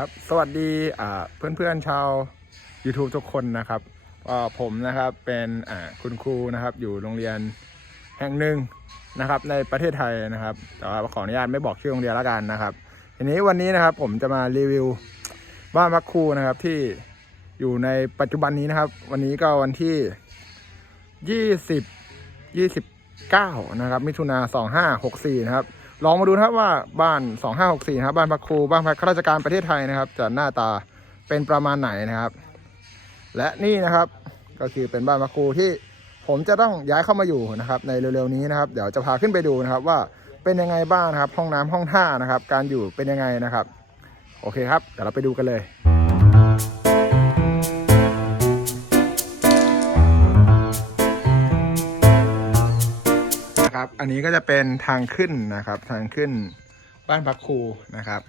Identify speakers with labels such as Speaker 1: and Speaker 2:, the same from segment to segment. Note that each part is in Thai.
Speaker 1: ครับสวัสดีอ่าเพื่อนๆชาว YouTube ทุกคนนะครับผมนะครับเป็นคุณครูนะครับอยู่โรงเรียนแห่งหนึ่งนะครับในประเทศไทยนะครับแต่ว่าขออนุญาตไม่บอกชื่อโรงเรียนล้วกันนะครับ ทีนี้วันนี้นะครับผมจะมารีวิวบ้านพักครูนะครับที่อยู่ในปัจจุบันนี้นะครับ วันนี้ก็วันที่ 20 29 นะครับ มิถุนา2564 นะครับ ลองมาดูนะครับว่าบ้าน 2564นะครับบ้านพักครูบ้านพักข้าราชการประเทศไทยนะครับ จะหน้าตาเป็นประมาณไหนนะครับ และนี่นะครับก็คือเป็นบ้านพักครูที่ผมจะต้องย้ายเข้ามาอยู่นะครับ ในเร็วๆนี้นะครับ เดี๋ยวจะพาขึ้นไปดูนะครับ ว่าเป็นยังไงบ้างนะครับ ห้องน้ำห้องท่านะครับ การอยู่เป็นยังไงนะครับ โอเคครับเดี๋ยวเราไปดูกันเลย อันนี้ก็จะเป็นทางขึ้นนะครับ ทางขึ้นบ้านพักครูนะครับ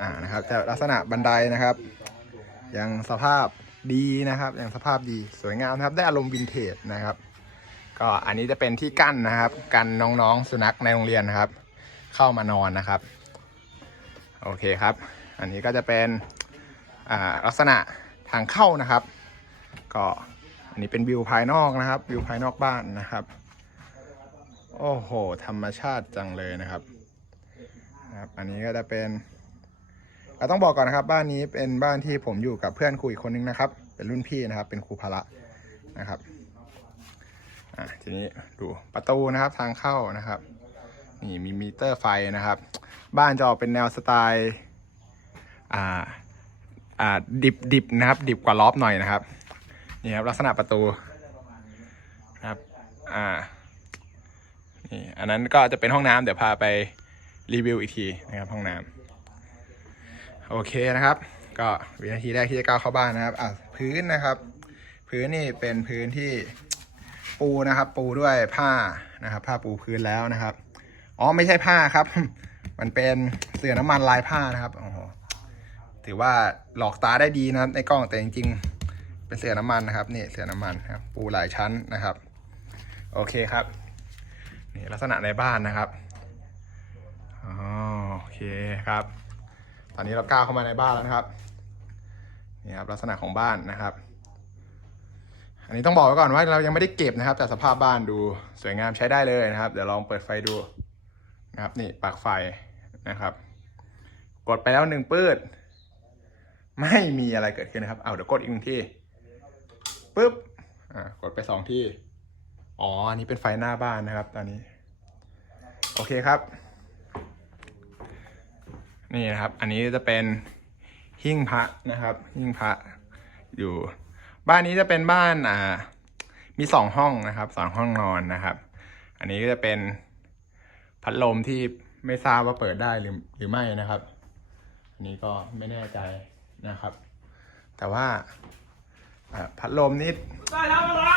Speaker 1: อ่านะครับแต่ลักษณะบันไดนะครับ ยังสภาพดีนะครับ ยังสภาพดีสวยงามนะครับ ได้อารมณ์วินเทจนะครับ ก็อันนี้จะเป็นที่กั้นนะครับ กันน้องๆสุนัขในโรงเรียนนะครับ เข้ามานอนนะครับ โอเคครับ อันนี้ก็จะเป็นอ่าลักษณะทางเข้านะครับ ก็อันนี้เป็นวิวภายนอกนะครับ วิวภายนอกบ้านนะครับ โอ้โห ธรรมชาติจังเลยนะครับนะครับ อันนี้ก็จะเป็นเราต้องบอกก่อนนะครับ บ้านนี้เป็นบ้านที่ผมอยู่กับเพื่อนคุยคนนึงนะครับ เป็นรุ่นพี่นะครับ เป็นครูพละนะครับอ่าทีนี้ดูประตูนะครับทางเข้านะครับนี่มีมิเตอร์ไฟนะครับ บ้านจะออกเป็นแนวสไตล์อ่าอ่าดิบดิบนะครับ ดิบกว่าล็อบหน่อยนะครับนี่ครับลักษณะประตูนะครับอ่า นี่อันนั้นก็จะเป็นห้องน้ำเดี๋ยวพาไปรีวิวอีกทีนะครับห้องน้ำโอเคนะครับ ก็วินาทีแรกที่จะก้าวเข้าบ้านนะครับอะพื้นนะครับ พื้นนี่เป็นพื้นที่ปูนะครับ ปูด้วยผ้านะครับ ผ้าปูพื้นแล้วนะครับอ๋อไม่ใช่ผ้าครับ มันเป็นเสื่อน้ำมันลายผ้านะครับโอ้โหถือว่าหลอกตาได้ดีนะครับ ในกล้องแต่จริง ๆ เป็นเสื่อน้ำมันนะครับนี่เสื่อน้ำมันครับ ปูหลายชั้นนะครับ โอเคครับ นี่ลักษณะในบ้านนะครับอ๋อโอเคครับ ตอนนี้เราก้าวเข้ามาในบ้านแล้วนะครับนี่ครับลักษณะของบ้านนะครับ อันนี้ต้องบอกไว้ก่อนว่าเรายังไม่ได้เก็บนะครับ แต่สภาพบ้านดูสวยงามใช้ได้เลยนะครับ เดี๋ยวลองเปิดไฟดูนะครับ นี่ปลั๊กไฟนะครับ กดไปแล้วหนึ่งปื้ดไม่มีอะไรเกิดขึ้นนะครับ เอาเดี๋ยวกดอีกหนึ่งที่ปึ๊บ อ่า กดไปสองที่ อ๋อ อันนี้เป็นไฟหน้าบ้านนะครับ ตอนนี้ โอเคครับ นี่นะครับ อันนี้จะเป็นหิ้งพระนะครับ หิ้งพระอยู่ บ้านนี้จะเป็นบ้านอ่า มีสองห้องนะครับสองห้องนอนนะครับ อันนี้ก็จะเป็นพัดลมที่ไม่ทราบว่าเปิดได้หรือหรือไม่นะครับ อันนี้ก็ไม่แน่ใจนะครับ แต่ว่าพัดลมนี่
Speaker 2: ได้ทำอะไร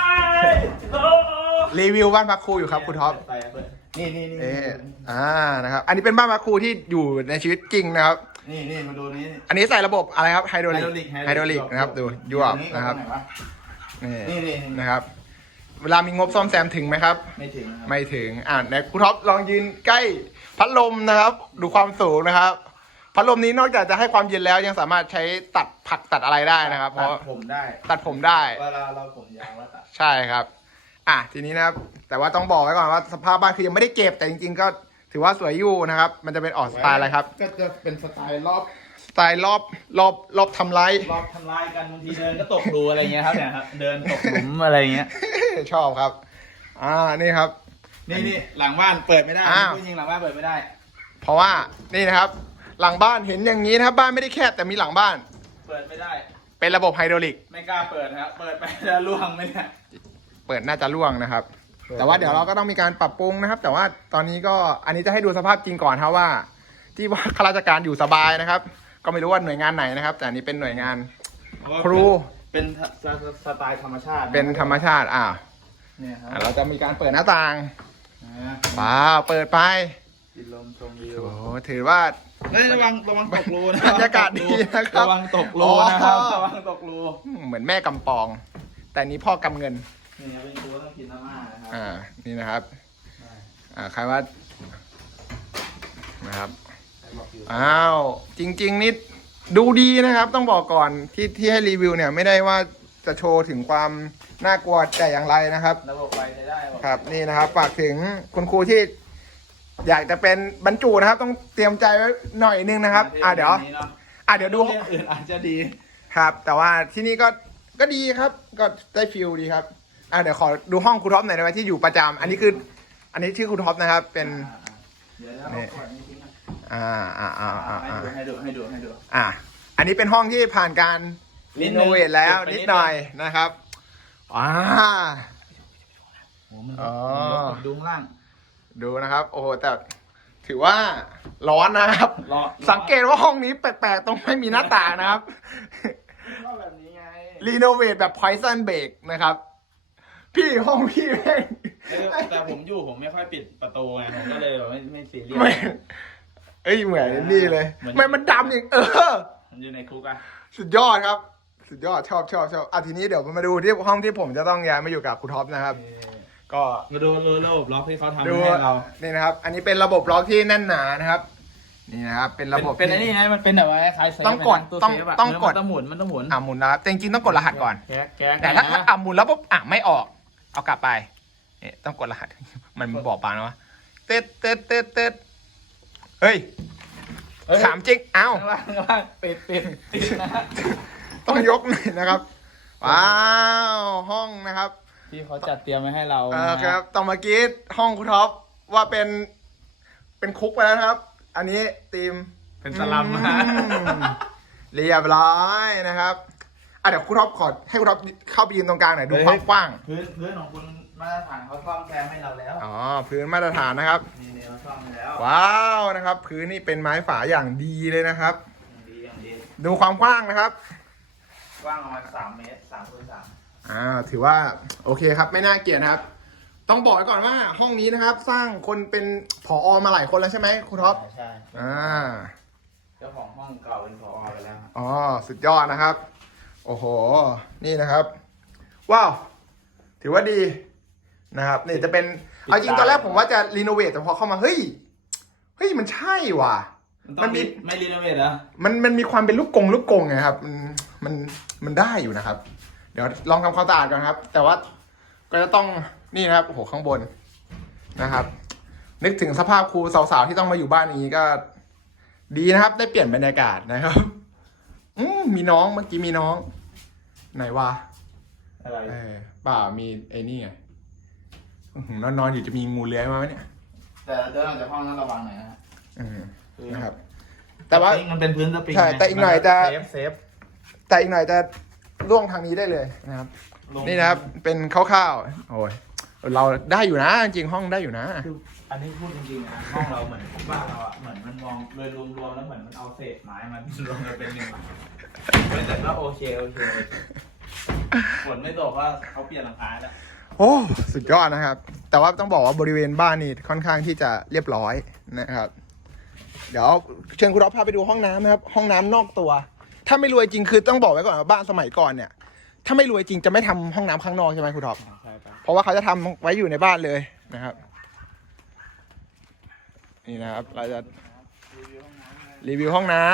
Speaker 2: โอ้
Speaker 1: รีวิวบ้านพักครูอยู่ครับคุณท็อป
Speaker 2: ไปเปิดนี่นี่นี่
Speaker 1: เอออ่า นะครับ อันนี้เป็นบ้านพักครูที่อยู่ในชีวิตจริงนะครับ
Speaker 2: นี่นี่มาดูนี้
Speaker 1: อันนี้ใส่ระบบอะไรครับไฮโดรลิก
Speaker 2: Hydraulic
Speaker 1: ไฮโดรลิกนะครับ ดูยวบนะครับนี่
Speaker 2: นี่นี่
Speaker 1: นะครับ เวลามีงบซ่อมแซมถึงไหมครับ
Speaker 2: ไม่ถึงนะครับ
Speaker 1: ไม่ถึง อ่าไหนครูท็อปลองยืนใกล้พัดลมนะครับ ดูความสูงนะครับพัดลมนี้นอกจากจะให้ความเย็นแล้วยังสามารถใช้ตัดผักตัดอะไรได้นะครับ เพ
Speaker 2: ตัด
Speaker 1: ราะ
Speaker 2: ผมได้
Speaker 1: ตัดผมได้
Speaker 2: เวลาเราผมยาวแล้วตัด
Speaker 1: ใช่ครับ อะทีนี้นะครับ แต่ว่าต้องบอกไว้ก่อนว่าสภาพบ้านคือยังไม่ได้เก็บแต่จริง ๆ ก็ถือว่าสวยอยู่นะครับ มันจะเป็นออกสไตล์อะไรครับ
Speaker 2: ก็จะเป็นสไตล์รอบ
Speaker 1: สไตล์รอบรอบรอบทำร้าย
Speaker 2: รอบทำลายกันบางทีเดินก็ตกรูอะไรเงี้ยครับเนี่ยครับเดินตกหลุมอะไรเงี้ย
Speaker 1: ชอบครับ อ่านี่ครับ
Speaker 2: นี่นี่หลังบ้านเปิดไม่ได้
Speaker 1: อ้าว
Speaker 2: พูดจริงหลังบ้านเปิดไม่ได้
Speaker 1: เพราะว่านี่นะครับ หลังบ้านเห็นอย่างนี้นะครับ บ้านไม่ได้แคบแต่มีหลังบ้าน
Speaker 2: เปิดไม่ได้
Speaker 1: เป็นระบบไฮดรอลิก
Speaker 2: ไม่กล้าเปิดนะครับเปิดไปจะล่วงไหมเนี่ย
Speaker 1: เปิดน่าจะร่วงนะครับ แต่ว่าเดี๋ยวเราก็ต้องมีการปรับปรุงนะครับ แต่ว่าตอนนี้ก็อันนี้จะให้ดูสภาพจริงก่อนครับว่า ที่ว่าข้าราชการอยู่สบายนะครับ ก็ไม่รู้ว่าหน่วยงานไหนนะครับ แต่อันนี้เป็นหน่วยงานครู
Speaker 2: เป็นสสไตล์ธรรมชาติะ
Speaker 1: เป็นธรรมชาติอ่า
Speaker 2: เนี่ยครั
Speaker 1: อะ
Speaker 2: บ
Speaker 1: เราจะมีการเปิดหน้าต่าง
Speaker 2: อ่า
Speaker 1: ว้าวเปิดไป
Speaker 2: กินลมชมวิว
Speaker 1: โอ้โหถือว่า
Speaker 2: เฮ้ยระวังระวังตกรูนะ
Speaker 1: บรรยากาศดีนะครับ
Speaker 2: ระวังตกรูนะครับ
Speaker 1: อ๋อ
Speaker 2: ระวังตกรู
Speaker 1: เหมือนแม่กำปอง แต่อันนี้พ่อกำเงิน
Speaker 2: นี่ครับเป็นครูต้องกินน้ำม่านะครับ
Speaker 1: อ่า นี่นะครับอ่าใครว่านะครับอ้าว จริง ๆ นิดดูดีนะครับ ต้องบอกก่อนที่ที่ให้รีวิวเนี่ย ไม่ได้ว่าจะโชว์ถึงความน่ากลัวแต่อย่างไรนะครับ
Speaker 2: ระบบไฟใช้ได้หมด
Speaker 1: ครับนี่นะครับฝากถึงคุณครูที่ อยากจะเป็นบรรจุนะครับ ต้องเตรียมใจไว้หน่อยนึงนะครับ อ่าเดี๋ยว
Speaker 2: นี้เนาะ
Speaker 1: อ่าเดี๋ยวดู
Speaker 2: เรื่องอื่นอาจจะดี
Speaker 1: ครับ แต่ว่าที่นี่ก็ก็ดีครับ ก็ได้ฟิลดีครับ อ่าเดี๋ยวขอดูห้องครูท็อปหน่อยได้ไหมที่อยู่ประจำอันนี้คือ อันนี้ชื่อครูท็อปนะครับ เป็น
Speaker 2: เดี๋ยวเรา
Speaker 1: นี่
Speaker 2: ขอนี้ทิ้งนะ
Speaker 1: อ่าอ่าอ่าอ่า
Speaker 2: ให้
Speaker 1: อ่า
Speaker 2: ดูให้ดูให้ดูให้ดู
Speaker 1: อ่าอันนี้เป็นห้องที่ผ่านการ
Speaker 2: นิ
Speaker 1: รี
Speaker 2: ดนึ
Speaker 1: โน
Speaker 2: ง
Speaker 1: เวทแล้ว
Speaker 2: เก็บไปนิ
Speaker 1: นิ
Speaker 2: ด
Speaker 1: ด
Speaker 2: นึง
Speaker 1: หน่อยนะครับอ่า
Speaker 2: โอ้มัน
Speaker 1: อ๋อ
Speaker 2: ยกดูข้างล่าง
Speaker 1: ดูนะครับ โอ้โหแต่ถือว่าร้อนนะครับ
Speaker 2: รอ
Speaker 1: สังเกตว่าห้องนี้แปลกๆตรงไม่มีหน้าต่างนะครับ
Speaker 2: รอแบบนี้ไง
Speaker 1: รีโนเวทแบบ poison break นะครับ พี่ห้องพี่แม่ง
Speaker 2: เออแต่ผมอยู่ผมไม่ค่อยปิดประตูไงผมก็เลยแบบไม่ไม่ซีเรียส
Speaker 1: ไม่เอ้ยเหมือนนี่เลย
Speaker 2: เหมือน
Speaker 1: ไม่มันดำอีกเออ
Speaker 2: ผมอยู่ในคุกอะ
Speaker 1: สุดยอดครับ สุดยอดชอบชอบชอบอะทีนี้เดี๋ยวมาดูที่ห้องที่ผมจะต้องย้ายมาอยู่กับครูท็อปนะครับ ก็
Speaker 2: มาดูดูระบบล็อกที่เขาทำ
Speaker 1: ดู
Speaker 2: ให้เรา
Speaker 1: นี่นะครับ อันนี้เป็นระบบล็อกที่แน่นหนานะครับ นี่นะครับ เป็นระบบ
Speaker 2: เป็นเป็น
Speaker 1: ที่
Speaker 2: ไอ้นี่ไงมันเป็นแบบว่าคล้ายๆเซฟ
Speaker 1: ต้องกด
Speaker 2: ตัว
Speaker 1: ต้อง
Speaker 2: เซฟะ
Speaker 1: ต้องกด
Speaker 2: มันต้องหมุนมันต้องหมุน
Speaker 1: อ่าหมุนนะครับแต่จริงๆต้องกดรหัสก่อน
Speaker 2: แก๊กแก๊ก
Speaker 1: แต่ถ้า
Speaker 2: นะ
Speaker 1: อ่าหมุนแล้วปุ๊บอะไม่ออก เอากลับไปเนี่ยต้องกดรหัส มันบอกปานะวะเต็ดเต็ดเต็ดเต็ดเฮ้ย
Speaker 2: เอ้ย
Speaker 1: ถามจริงเอ้า
Speaker 2: ข้างล่างข้างล่างปิดปิดปิดนะฮะ
Speaker 1: ต้องยกหน่อยนะครับ ว้าวห้องนะครับ
Speaker 2: ที่เขาจัดเตรียมไว้ให้เรา
Speaker 1: เออ
Speaker 2: นะฮะ
Speaker 1: ครับต้องมากีดห้องคุณท็อปว่าเป็น เป็นคุกไปแล้วนะครับ อันนี้ทีม
Speaker 2: เป็นสลัมนะฮะ
Speaker 1: อืมเรียบร้อยนะครับ อะเดี๋ยวคุณท็อปขอให้คุณท็อปเข้าไปยืนตรงกลางหน่อยดูความกว้าง
Speaker 2: พื้นพื้นของคุณมาตรฐานเขาซ่อมแซมให้เราแล้ว
Speaker 1: อ๋อพื้นมาตรฐานนะครับ
Speaker 2: นี่นี่เราซ่อมให้แล้ว
Speaker 1: ว้าวนะครับ พื้นนี่เป็นไม้ฝาอย่างดีเลยนะครับ
Speaker 2: อย่างดีอย่างดี
Speaker 1: ดูความกว้างนะครับ
Speaker 2: กว้างประมาณสามเมตรสามคูณสาม
Speaker 1: อ่าถือว่าโอเคครับไม่น่าเกลียดนะครับ ต้องบอกไว้ก่อนว่าห้องนี้นะครับ สร้างคนเป็นผออมาหลายคนแล้วใช่ไหมครูท็อป
Speaker 2: ใช่
Speaker 1: อ่า
Speaker 2: เจ้าของห้องเก่าเป็นผอไปแล้ว
Speaker 1: อ๋อสุดยอดนะครับ โอ้โห นี่นะครับ ว้าว ถือว่าดีนะครับนี่จะเป็น เอาจริงตอนแรกผมว่าจะรีโนเวทแต่พอเข้ามา เฮ้ย เฮ้ยมันใช่ว่ะ
Speaker 2: มันต้อง
Speaker 1: มันมี
Speaker 2: รีไม่รีโนเวทเหรอ
Speaker 1: มันมันมีความเป็นลูกกงลูกกงไงครับ มันมันมันได้อยู่นะครับ เดี๋ยวลองทำความสะอาดก่อนครับ แต่ว่าก็จะต้องนี่นะครับโอ้โหข้างบนนะครับ นึกถึงสภาพครูสาวๆที่ต้องมาอยู่บ้านนี้ก็ ดีนะครับ ได้เปลี่ยนบรรยากาศนะครับ อืมมีน้องเมื่อกี้มีน้อง ไหนวะ
Speaker 2: อะไร
Speaker 1: เออเปล่ามีไอ้นี่ไงอื้อหือนอนๆอยู่จะมีงูเลื้อยมาไหมเนี่ย
Speaker 2: แต่เดินออกจากห้องนั้นระวังหน่อยนะฮะ
Speaker 1: อืมนะครับ แต่ว่า
Speaker 2: สปริงมันเป็นพื้นสปริง
Speaker 1: ใช่
Speaker 2: ไง
Speaker 1: แต่อีกหน่อยจะ
Speaker 2: เซฟเซฟ
Speaker 1: แต่อีกหน่อยจะล่วงทางนี้ได้เลยนะครับ
Speaker 2: ลง
Speaker 1: นี่นะครับเป็นคร่าวๆโอ้ย เราได้อยู่นะ จริงๆห้องได้อยู่นะ
Speaker 2: คืออันนี้พูดจริงๆนะห้องเราเหมือนบ้านเราอะเหมือนมันมองโดยรวมๆแล้วเหมือนมันเอาเศษไม้มารวมกันเป็นหนึ่งเฮ้ยแต่ก็โอเคโอเคโอเคฝนไม่ตกก็เขาเปลี่ยนหลังคาแล้ว
Speaker 1: โอ้ สุดยอดนะครับ แต่ว่าต้องบอกว่าบริเวณบ้านนี่ค่อนข้างที่จะเรียบร้อยนะครับ เดี๋ยวเชิญคุณรอบพาไปดูห้องน้ำนะครับ ห้องน้ำนอกตัว ถ้าไม่รวยจริงคือต้องบอกไว้ก่อนว่าบ้านสมัยก่อนเนี่ย ถ้าไม่รวยจริงจะไม่ทำห้องน้ำข้างนอกใช่ไหมคุณท็อป
Speaker 2: ใช่ปะ
Speaker 1: เพราะว่าเขาจะทำไว้อยู่ในบ้านเลยนะครับ นี่นะครับ เราจะ
Speaker 2: รีวิวห้องน้ำเลย
Speaker 1: รีวิวห้องน้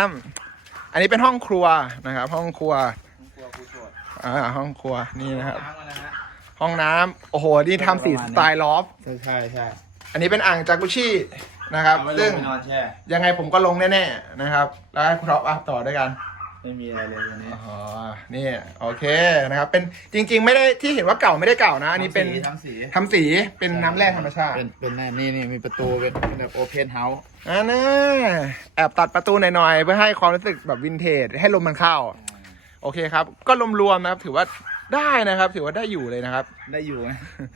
Speaker 1: ำอันนี้เป็นห้องครัวนะครับ ห้องครัว
Speaker 2: ห้องครัวครูโสด
Speaker 1: อ่าห้องครัวนี่นะครับ
Speaker 2: ห้องำนะฮะ
Speaker 1: ห้องน้ำโอ้โหนี่ทำสีสไตล์ลอฟ
Speaker 2: ใช่ใช่ใช่
Speaker 1: อันนี้เป็นอ่างจากุชินะครับ
Speaker 2: เอาไว้ล
Speaker 1: ซึ่
Speaker 2: ง
Speaker 1: ง
Speaker 2: ไปนอนแช่
Speaker 1: ยังไงผมก็ลงแน่ๆนะครับ แล้วให้คุณท็อปอัพต่อด้วยกัน
Speaker 2: ไม่มีอะไรเลยตรงนี้
Speaker 1: อ๋อนี่โอเคนะครับเป็นจริง ๆ ไม่ได้ที่เห็นว่าเก่าไม่ได้เก่านะ อันนี้เป็น
Speaker 2: ทำสี
Speaker 1: ทำสีเป็นน้ำแร่ธรรมชาติ
Speaker 2: เป็นเป็นแน่นี่นี่มีประตูเป็นเป็นแบบโอเพนเฮาส์
Speaker 1: อ่านะแอบตัดประตูหน่อยๆเพื่อให้ความรู้สึกแบบวินเทจให้ลมมันเข้า โอเคครับ ก็รวมๆนะครับ ถือว่าได้นะครับ ถือว่าได้อยู่เลยนะครับ
Speaker 2: ได้อยู่ไหม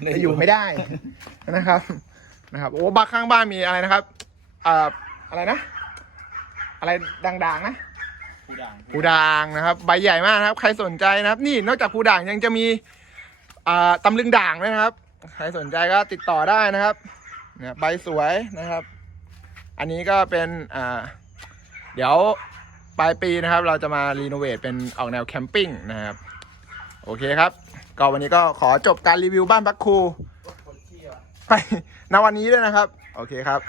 Speaker 1: แต่อยู่ไม่ได้นะครับนะครับโอ้บ้านข้างบ้านมีอะไรนะครับอ่าอะไรนะ อะไรด่างๆนะ
Speaker 2: ผู้ด่าง
Speaker 1: ผูด่างนะครับ ใบใหญ่มากนะครับ ใครสนใจนะครับ นี่นอกจากผูด่างยังจะมีอ่าตำลึงด่างด้วยนะครับ ใครสนใจก็ติดต่อได้นะครับเนี่ยใบสวยนะครับ อันนี้ก็เป็นอ่าเดี๋ยวปลายปีนะครับ เราจะมารีโนเวทเป็นออกแนวแคมปิ้งนะครับ โอเคครับ ก็วันนี้ก็ขอจบการรีวิวบ้านพักครู
Speaker 2: คนเที่ยว
Speaker 1: ไปณวันนี้ด้วยนะครับ โอเคครับ